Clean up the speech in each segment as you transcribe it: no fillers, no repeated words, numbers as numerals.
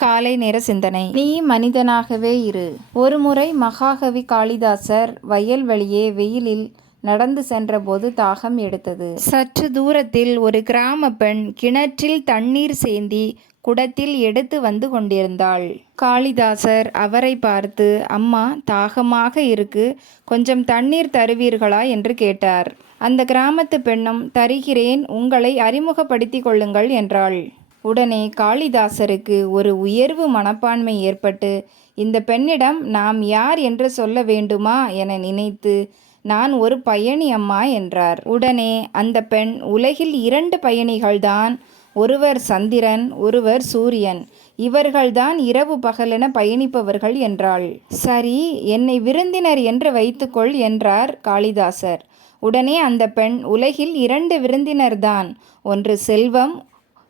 காலை நேர சிந்தனை. நீ மனிதனாகவே இரு. ஒருமுறை மகாகவி காளிதாசர் வயல்வெளியே வெயிலில் நடந்து சென்றபோது தாகம் எடுத்தது. சற்று தூரத்தில் ஒரு கிராம பெண் கிணற்றில் தண்ணீர் சேந்தி குடத்தில் எடுத்து வந்து கொண்டிருந்தாள். காளிதாசர் அவரை பார்த்து, அம்மா, தாகமாக இருக்கு, கொஞ்சம் தண்ணீர் தருவீர்களா என்று கேட்டார். அந்த கிராமத்து பெண்ணும், தருகிறேன், உங்களை அறிமுகப்படுத்திக் கொள்ளுங்கள் என்றாள். உடனே காளிதாசருக்கு ஒரு உயர்வு மனப்பான்மை ஏற்பட்டு, இந்த பெண்ணிடம் நாம் யார் என்று சொல்ல வேண்டுமா என நினைத்து, நான் ஒரு பயணி அம்மா என்றார். உடனே அந்த பெண், உலகில் 2 பயணிகள்தான், ஒருவர் சந்திரன், ஒருவர் சூரியன், இவர்கள்தான் இரவு பகலென பயணிப்பவர்கள் என்றாள். சரி, என்னை விருந்தினர் என்று வைத்துக்கொள் என்றார் காளிதாசர். உடனே அந்த பெண், உலகில் 2 விருந்தினர்தான், ஒன்று செல்வம்,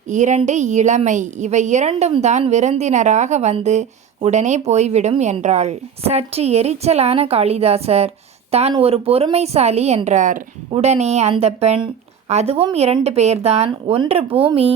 2 இளமை, இவை 2ம் தான் விருந்தினராக வந்து உடனே போய்விடும் என்றாள். சற்று எரிச்சலான காளிதாசர், தான் ஒரு பொறுமைசாலி என்றார். உடனே அந்த பெண், அதுவும் 2 பேர்தான், ஒன்று பூமி,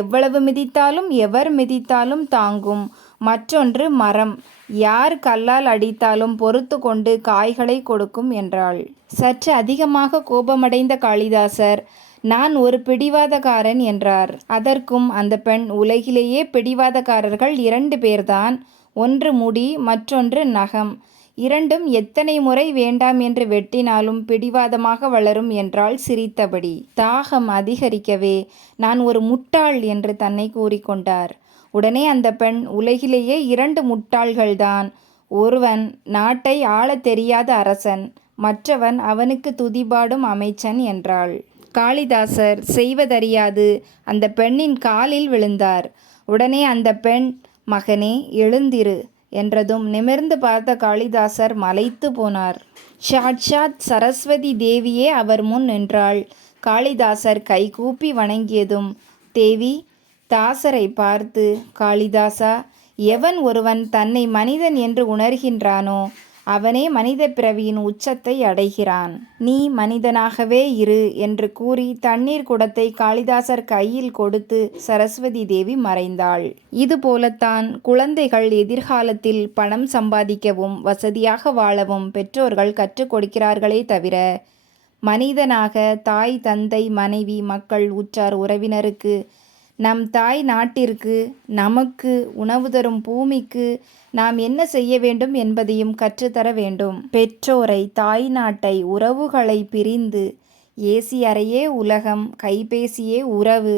எவ்வளவு மிதித்தாலும் எவர் மிதித்தாலும் தாங்கும், மற்றொன்று மரம், யார் கல்லால் அடித்தாலும் பொறுத்து கொண்டு காய்களை கொடுக்கும் என்றாள். சற்று அதிகமாக கோபமடைந்த காளிதாசர், நான் ஒரு பிடிவாதக்காரன் என்றார். அதற்கும் அந்த பெண், உலகிலேயே பிடிவாதக்காரர்கள் 2 பேர்தான், ஒன்று முடி, மற்றொன்று நகம், 2ம் எத்தனை முறை வேண்டாம் என்று வெட்டினாலும் பிடிவாதமாக வளரும் என்றால் சிரித்தபடி. தாகம் அதிகரிக்கவே, நான் ஒரு முட்டாள் என்று தன்னை கூறிக்கொண்டார். உடனே அந்த பெண், உலகிலேயே 2 முட்டாள்கள்தான், ஒருவன் நாட்டை ஆளத் தெரியாத அரசன், மற்றவன் அவனுக்கு துதிபாடும் அமைச்சன் என்றாள். காளிதாசர் செய்வதறியாது அந்த பெண்ணின் காலில் விழுந்தார். உடனே அந்த பெண், மகனே, எழுந்திரு என்றதும் நிமிர்ந்து பார்த்த காளிதாசர் மலைத்து போனார். சாட்சாத் சரஸ்வதி தேவியே அவர் முன் நின்றாள். காளிதாசர் கைகூப்பி வணங்கியதும் தேவி தாசரை பார்த்து, காளிதாசா, எவன் ஒருவன் தன்னை மனிதன் என்று உணர்கின்றானோ அவனே மனித பிறவியின் உச்சத்தை அடைகிறான். நீ மனிதனாகவே இரு என்று கூறி தண்ணீர் குடத்தை காளிதாசர் கையில் கொடுத்து சரஸ்வதி தேவி மறைந்தாள். இதுபோலத்தான் குழந்தைகள் எதிர்காலத்தில் பணம் சம்பாதிக்கவும் வசதியாக வாழவும் பெற்றோர்கள் கற்றுக் கொடுக்கிறார்களே தவிர, மனிதனாக தாய், தந்தை, மனைவி, மக்கள், உற்றார் உறவினருக்கு, நம் தாய் நாட்டிற்கு, நமக்கு உணவு தரும் பூமிக்கு நாம் என்ன செய்ய வேண்டும் என்பதையும் கற்றுத்தர வேண்டும். பெற்றோரை, தாய் நாட்டை, உறவுகளை பிரிந்து ஏசி அறையே உலகம், கைபேசியே உறவு,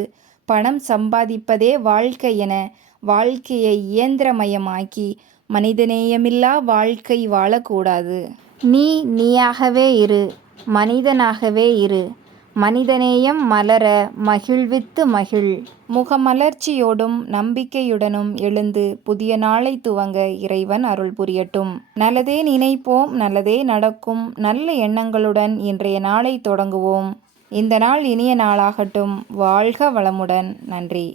பணம் சம்பாதிப்பதே வாழ்க்கை என வாழ்க்கையை இயந்திரமயமாக்கி மனிதநேயமில்லா வாழ்க்கை வாழக்கூடாது. நீயாகவே இரு, மனிதனாகவே இரு, மனிதநேயம் மலர மகிழ்வித்து மகிழ். முகமலர்ச்சியோடும் நம்பிக்கையுடனும் எழுந்து புதிய நாளை துவங்க இறைவன் அருள் புரியட்டும். நல்லதே நினைப்போம், நல்லதே நடக்கும். நல்ல எண்ணங்களுடன் இன்றைய நாளை தொடங்குவோம். இந்த நாள் இனிய நாளாகட்டும். வாழ்க வளமுடன். நன்றி.